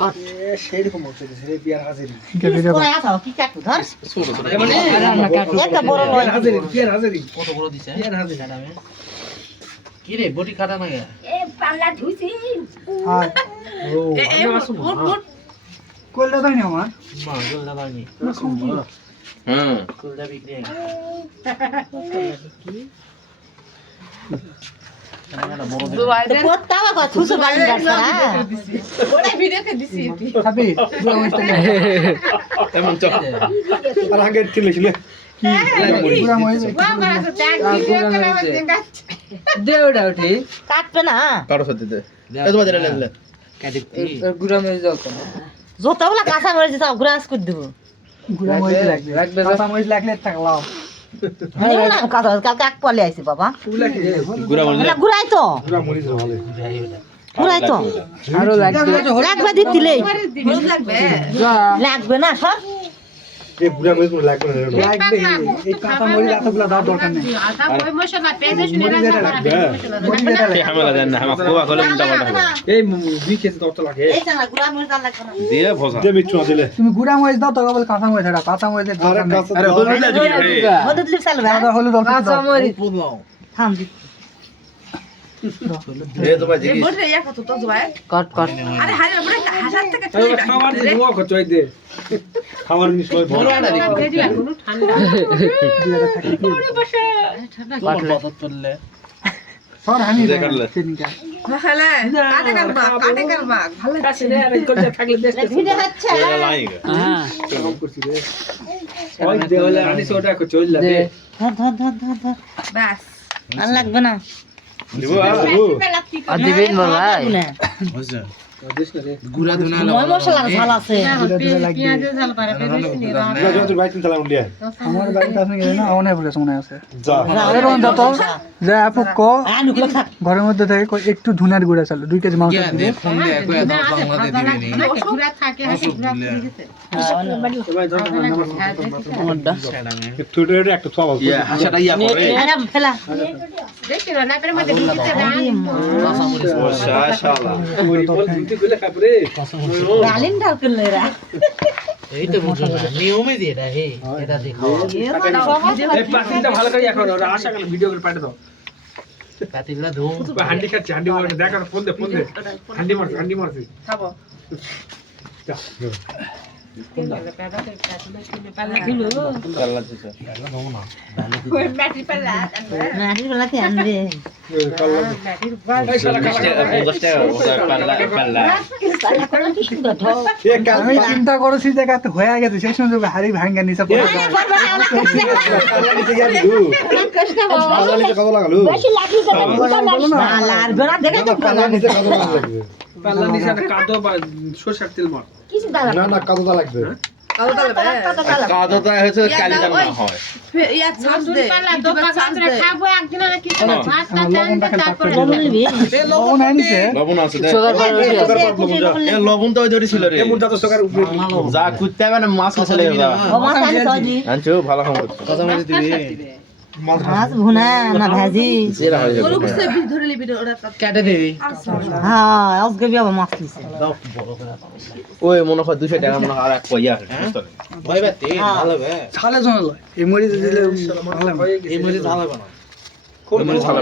কাট সেই রকম হচ্ছে রে বিয়ার হাজিরি কোয়া আছে কি কাটু ধর ছোট ছোট মানে এটা বড় লয় হাজিরি বিয়ার হাজিরি কত বড় দিছে বিয়ার হাজিরি কি রে বডি কাটা না গে এ পাল্লা ধুইছি হ্যাঁ ও এ মুট কইলা দাই না আমার মা গল না দানি হুম কুলদা বিক্রি কোত্তা বা খুশু বাড়ি যাচ্ছে না ওটা ভিডিওতে দিছি খাবি এমন চক আর আগে ছিলে ছিলে পুরা মহিলা ওয়া করা তো ট্যাগ ভিডিও করে দেখাচ্ছ দেউড়া উঠি কাটবে না কারো সাথে দে এত বাজারে লাগলে কাটিতি গুড়া মেরে যাও তো যতগুলা কাঁচা মরিচ দাও গ্রাস করে দেবো গুড়া মহিলা লাগবে রাখবে কাঁচা মহিলা লাগলে টাকা লাও নিব না কাঁচা মরিচ কালকে এক পলে আইছে বাবা পুলা কি গুড়া বললে না গুড়াই তো গুড়া মরিচ ভালো গুড়াই তো আরো লাগবে লাগবে দিতিলে হলুদ লাগবে লাগবে না সব এই গুড়া মরিচ লাগবে না লাগবে এই কাঁচা মরিচ এতগুলা দাও দরকার নেই আটা কই মশলা পেঁয়াজ শুনে রান্না করা মশলা এই হামলা দেন না হামা কোয়া কলে উল্টা পাল্টা এই দুই কেজি দরত লাগে এই না গুড়া মরিচ আর লাগবে না দিয়ে ভজা দে মিঠু দিলে তুমি গুড়া মরিচ দাও তো কেবল কাঁচা মরিচ এটা কাঁচা মরিচ আরে কাঁচা আরে হলুদ লাগবে হলুদ লিপ চালবে দাদা হলুদ কাঁচা মরিচ থাম দি এ তো বাজি মোট রে কত তো জয় কাট কাট আরে হাজার পরে হাজার থেকে চলে খাবার দিয়ে ও কত দে খাবার জিনিস সবাই বড় আটা ভেজি এখনো ঠান্ডা তোমার বসত করলে সর আমি দেখালে মহলে কাটে কাটবা ভালো কাছে রে আর কত থাকলে দেশ ভিডিও হচ্ছে এটা লাই হ্যাঁ কাম করছি রে ওই দেওয়ালে আনি সোটা কো চল যাবে ধর ধর ধর ধর ধর বাস আর লাগবে না দিব আবু আর দিবেন বল ভাই না বুঝছো দেশ না রে গুড়া ধুনা মই মশলার ঝাল আছে পেঁয়াজের ঝাল পারে গুড়া তোর বাইতে তালা উলিয়া আমার বাড়িতে আছে কি না অনেক বলে মনে আছে যা এর মধ্যে যত যা আপু কো আনুগুলো থাক ঘরের মধ্যে থেকে একটু ধুনার গুড়া চাল 2 কেজি মাংস দে ফোন দে কই দাও বাংলাতে দিবি নি পুরা থাকে হাসি পুরা দিতে ভাই ধর আমারটা একটু এটা একটু সব ইয়া হাসাটা ইয়া করে এরম ফেলা দেখি না পের মধ্যে ঢুকিতে না মাশাআল্লাহ ওই বল দিতে গেলে কাপড়ে ডালিম ডাল করলে রা এই তো বুঝছো না নিয়মে দিয়ে এটা হে এটা দেখাও এই পাতিলটা ভালো করে এখন ওরা আশা করে ভিডিও করে পাঠিয়ে দাও কাতিলা ধুম হান্ডি খাচ্ছে হান্ডি মারছে দেখ ফোন দে হান্ডি মারছে খাবো আল্লাহ দিছে ওই ব্যাটারি পাল্লা নাড়ি বেলাতে আনবে এই শালা পাল্লা পাল্লা আমি চিন্তা করেছি যে কাতে হয়ে গেছে সেই সময় হাড়ি ভাঙা নিচে পড়ে যায় কত লাগালো লাগবে না দেখে তো পাল্লা নিচে কাদো বা সরষের তেল মার না না কাদোটা লাগবে কাদোটা হচ্ছে কালিটা না হয় ইয়া ছাপ দে খাবো একদিন না কিছু ভাত তারপরে লবণ আনিছে লবণ আছে দে সুগার এ লবণ তো ওই ধরে ছিল রে এমন যত সকার উপরে যা কুত্তা মানে মাছ খাইলে যা ও মাছ আনি সজি আনছো ভালো কাম করছো কথা বলে দিবি মাছ ভুনা না ভাজি সেরা হয়ে যাবে গরু বুঝতে বি ধরে লিবি ওরা কেটে দিবি হ্যাঁ আজকে বিয়া মাছ নিছে দাও বড় করে ওই মনে হয় 200 টাকা মনে হয় আর এক পয়সা ভাই বাতে ভালো বে ছালে জন্য এই মরিচ দিলে ভালো হয় এই মধ্যে ঝালাবে না খুব মনে ভালো